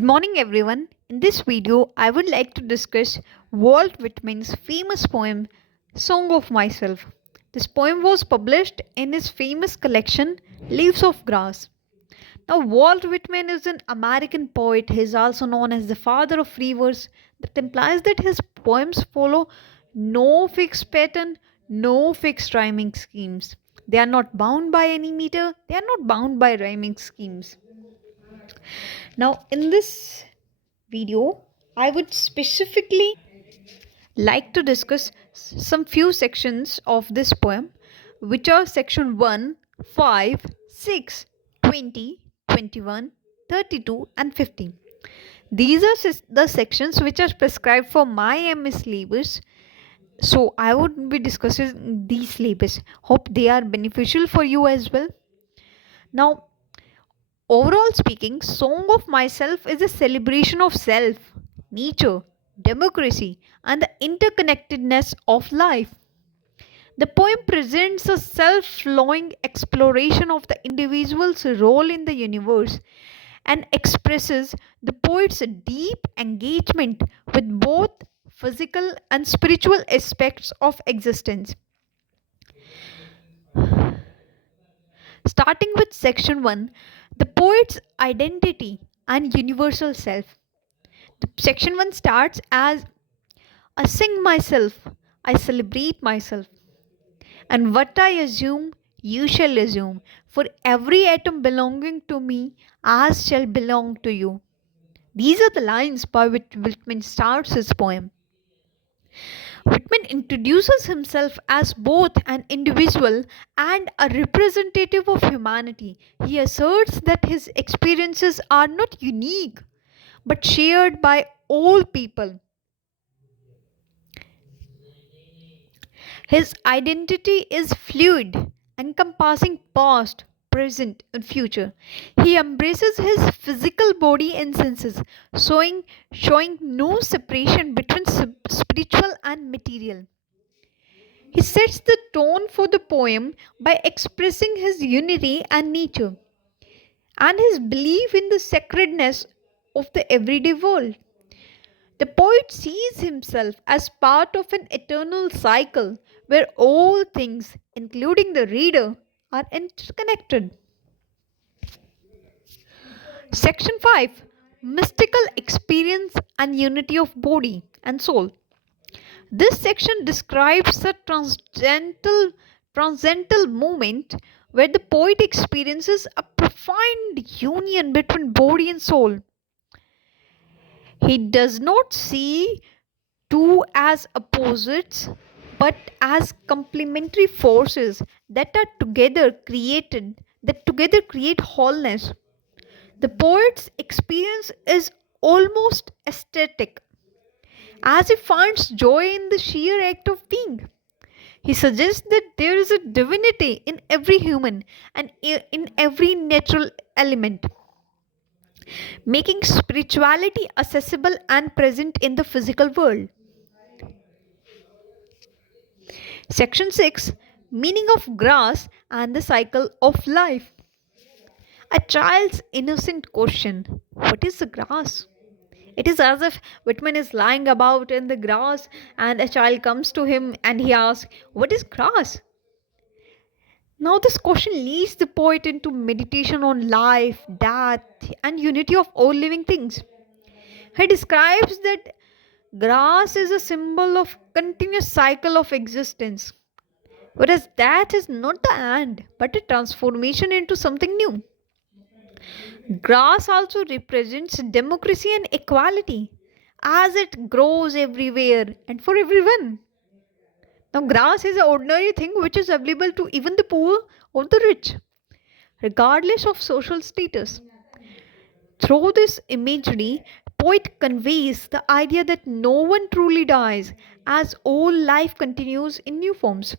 Good morning, everyone. In this video, I would like to discuss Walt Whitman's famous poem, Song of Myself. This poem was published in his famous collection, Leaves of Grass. Now, Walt Whitman is an American poet. He is also known as the father of free verse. That implies that his poems follow no fixed pattern, no fixed rhyming schemes. They are not bound by any meter, they are not bound by rhyming schemes. Now, in this video, I would specifically like to discuss some few sections of this poem, which are section 1, 5, 6, 20, 21, 32, and 15. These are the sections which are prescribed for my MS syllabus. So, I would be discussing these syllabus. Hope they are beneficial for you as well. Now, overall speaking, Song of Myself is a celebration of self, nature, democracy, and the interconnectedness of life. The poem presents a self flowing exploration of the individual's role in the universe and expresses the poet's deep engagement with both physical and spiritual aspects of existence. Starting with section 1, the poet's identity and universal self. The section 1 starts as I sing myself, I celebrate myself, and what I assume, you shall assume, for every atom belonging to me, as shall belong to you. These are the lines by which Whitman starts his poem. Whitman introduces himself as both an individual and a representative of humanity. He asserts that his experiences are not unique but shared by all people. His identity is fluid, encompassing past, present, and future. He embraces his physical body and senses, showing no separation between spiritual and material. He sets the tone for the poem by expressing his unity and nature and his belief in the sacredness of the everyday world. The poet sees himself as part of an eternal cycle where all things, including the reader, are interconnected. Section 5, Mystical Experience and Unity of Body and Soul. This section describes a transcendental moment where the poet experiences a profound union between body and soul. He does not see two as opposites but as complementary forces that together create wholeness. The poet's experience is almost aesthetic, as he finds joy in the sheer act of being. He suggests that there is a divinity in every human and in every natural element, making spirituality accessible and present in the physical world. Section 6, Meaning of Grass and the Cycle of Life. A child's innocent question, what is the grass? It is as if Whitman is lying about in the grass and a child comes to him and he asks, what is grass? Now, this question leads the poet into meditation on life, death, and unity of all living things. He describes that grass is a symbol of continuous cycle of existence, whereas that is not the end, but a transformation into something new. Grass also represents democracy and equality as it grows everywhere and for everyone. Now, grass is an ordinary thing which is available to even the poor or the rich, regardless of social status. Through this imagery, poet conveys the idea that no one truly dies as all life continues in new forms.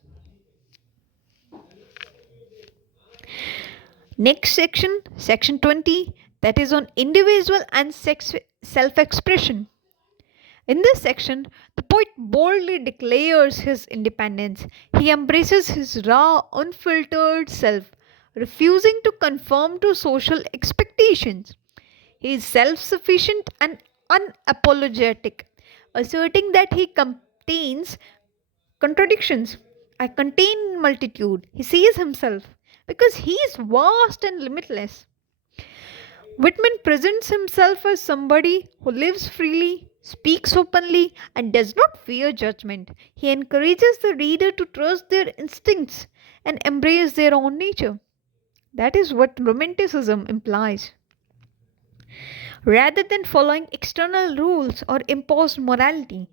Next section, section 20, that is on individual and self expression. In this section, the poet boldly declares his independence. He embraces his raw, unfiltered self, refusing to conform to social expectations. He is self sufficient and unapologetic, asserting that he contains contradictions. I contain multitude. He sees himself because he is vast and limitless. Whitman presents himself as somebody who lives freely, speaks openly, and does not fear judgment. He encourages the reader to trust their instincts and embrace their own nature. That is what romanticism implies. Rather than following external rules or imposed morality.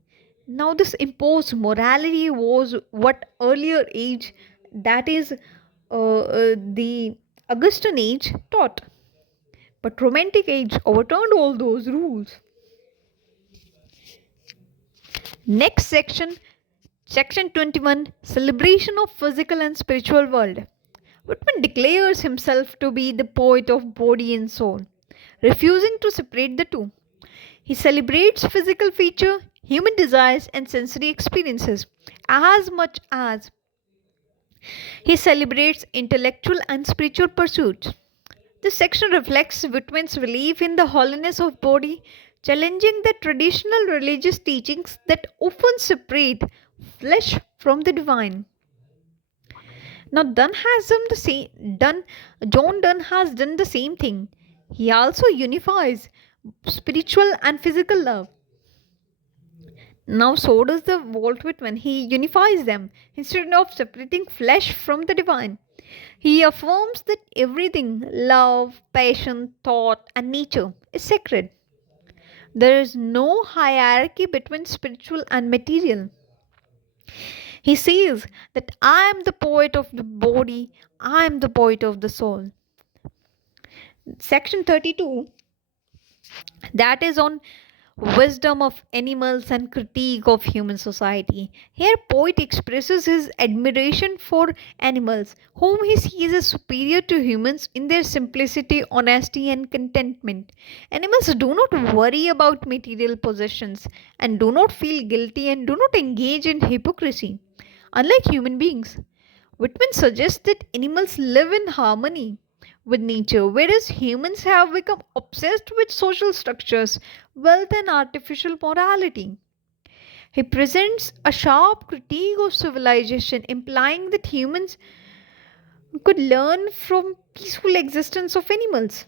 Now, this imposed morality was what earlier age, that is, the Augustan age, taught. But Romantic age overturned all those rules. Next section, section 21, celebration of physical and spiritual world. Whitman declares himself to be the poet of body and soul, refusing to separate the two. He celebrates physical feature, human desires, and sensory experiences as much as he celebrates intellectual and spiritual pursuits. This section reflects Whitman's belief in the holiness of body, challenging the traditional religious teachings that often separate flesh from the divine. Now, John Donne has done the same thing. He also unifies spiritual and physical love. Now, so does the Walt Whitman. He unifies them instead of separating flesh from the divine. He affirms that everything love, passion, thought, and nature is sacred. There is no hierarchy between spiritual and material. He says that I am the poet of the body, I am the poet of the soul. Section 32, that is on wisdom of animals and critique of human society. Here, poet expresses his admiration for animals, whom he sees as superior to humans in their simplicity, honesty, and contentment. Animals do not worry about material possessions and do not feel guilty and do not engage in hypocrisy, unlike human beings. Whitman suggests that animals live in harmony with nature, whereas humans have become obsessed with social structures, wealth, and artificial morality. He presents a sharp critique of civilization, implying that humans could learn from peaceful existence of animals.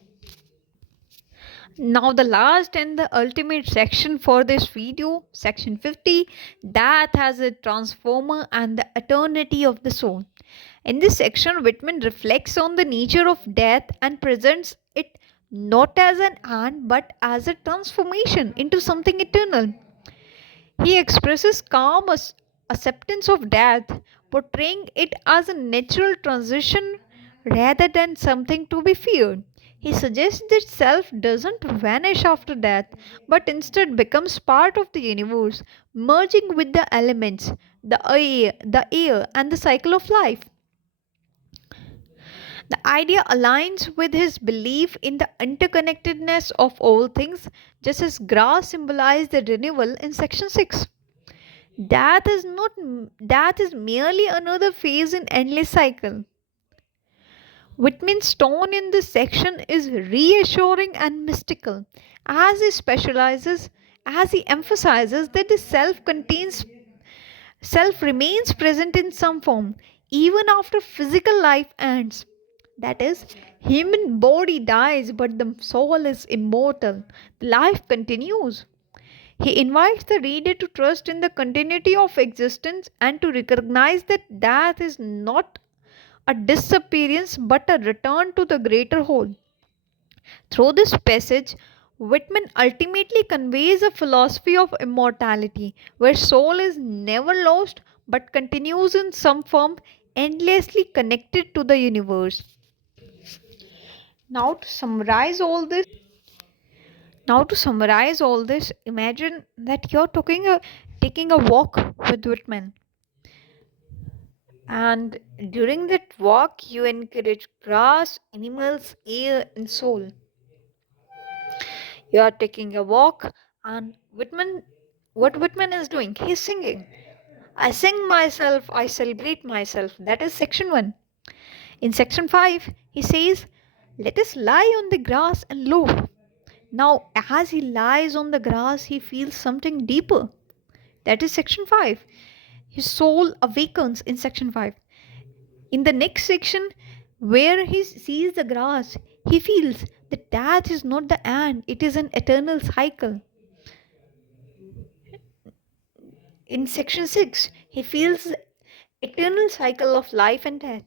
Now, the last and the ultimate section for this video, section 50, that has a transformer and the eternity of the soul. In this section, Whitman reflects on the nature of death and presents it not as an end but as a transformation into something eternal. He expresses calm acceptance of death, portraying it as a natural transition rather than something to be feared. He suggests that self doesn't vanish after death, but instead becomes part of the universe, merging with the elements, the air, and the cycle of life. The idea aligns with his belief in the interconnectedness of all things, just as grass symbolized the renewal in section 6. That is merely another phase in endless cycle. Whitman's tone in this section is reassuring and mystical, as he emphasizes that the self remains present in some form even after physical life ends. That is, human body dies but the soul is immortal. Life continues. He invites the reader to trust in the continuity of existence and to recognize that death is not a disappearance but a return to the greater whole. Through this passage, Whitman ultimately conveys a philosophy of immortality where soul is never lost but continues in some form, endlessly connected to the universe. Now to summarize all this, imagine that you're taking a walk with Whitman, and during that walk, you encourage grass, animals, air, and soul. You are taking a walk, and what Whitman is doing, he's singing. I sing myself, I celebrate myself. That is section 1. In section 5, he says, let us lie on the grass and loaf. Now, as he lies on the grass, he feels something deeper. That is section 5. His soul awakens in section 5. In the next section, where he sees the grass, he feels that death is not the end, it is an eternal cycle. In section 6, he feels the eternal cycle of life and death.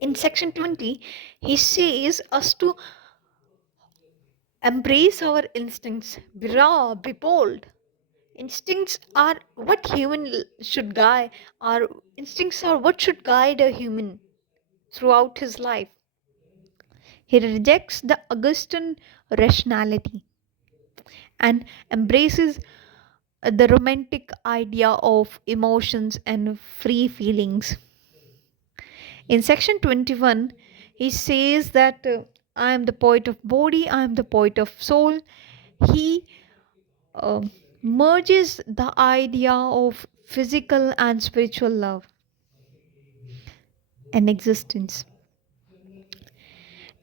In section 20, he says us to embrace our instincts, be raw, be bold. Instincts are what should guide. Our instincts are what should guide a human throughout his life. He rejects the Augustan rationality and embraces the romantic idea of emotions and free feelings. In section 21, he says that I am the poet of body, I am the poet of soul. He uh, merges the idea of physical and spiritual love and existence.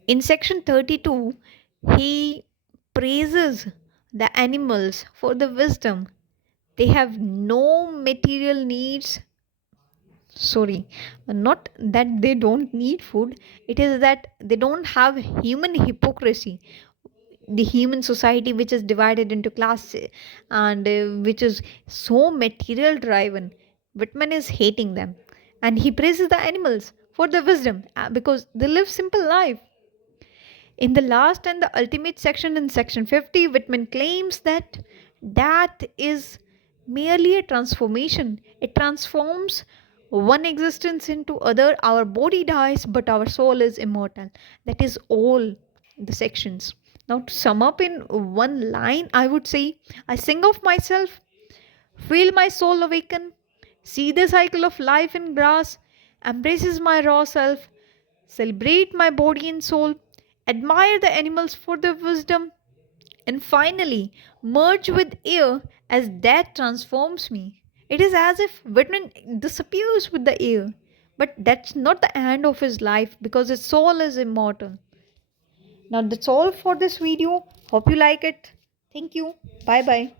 In section 32, he praises the animals for the wisdom. They have no material needs. Sorry, not that they don't need food, it is that they don't have human hypocrisy, the human society which is divided into classes and which is so material driven. Whitman is hating them and he praises the animals for the wisdom because they live simple life. In the last and the ultimate section, in section 50, Whitman claims that death is merely a transformation. It transforms one existence into other. Our body dies, but our soul is immortal. That is all the sections. Now, to sum up in one line, I would say I sing of myself, feel my soul awaken, see the cycle of life in grass, embraces my raw self, celebrate my body and soul, admire the animals for their wisdom, and finally merge with air as death transforms me. It is as if Whitman disappears with the air, but that's not the end of his life because his soul is immortal. Now, that's all for this video. Hope you like it. Thank you. Bye bye.